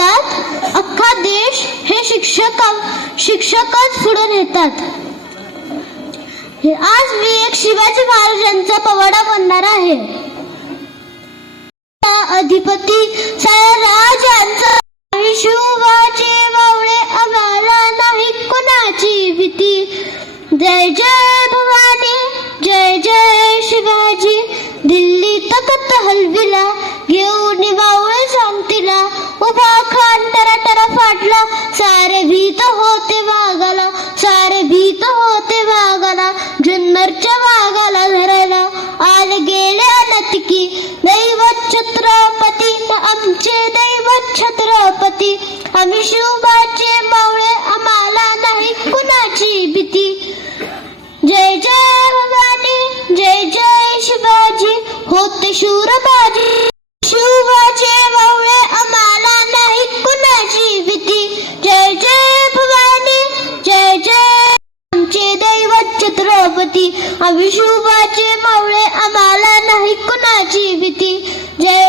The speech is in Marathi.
नेतात, अख्खा देश हे शिक्षकच पुढे नेतात. आज मी एक शिवाजी महाराजांचा पवाडा म्हणणार आहे. अधिपती राजांचा शिवाचे मावळे आम्हाला नाही कोणाची भीती. जय जय भवानी, जय जय शिवाजी. दिल्ली तख्त हलविला, घेऊन मावळे सांगतीला. उभा खान टरा फाटला, सारे भीत होते वाघाला, सारे भीत होते वाघाला. जुन्नरच्या वाघाला धरायला आले गेले अनतिकी. दैवत छत्रपती, आमचे दैवत छत्रपती. आम्ही शिवबाचे मावळे, आम्हाला नाही कुणाची भीती. जय जय भवानी, जय जय शिवाजी. होते शूरबाजी, शिवबाचे मावळे, आम्हाला नाही कुणाची भीती. जय जय भवानी, जय जय आमचे दैवत छत्रपती. आम्ही शिवबाचे मावळे, आम्हाला नाही कुणाची भीती. जय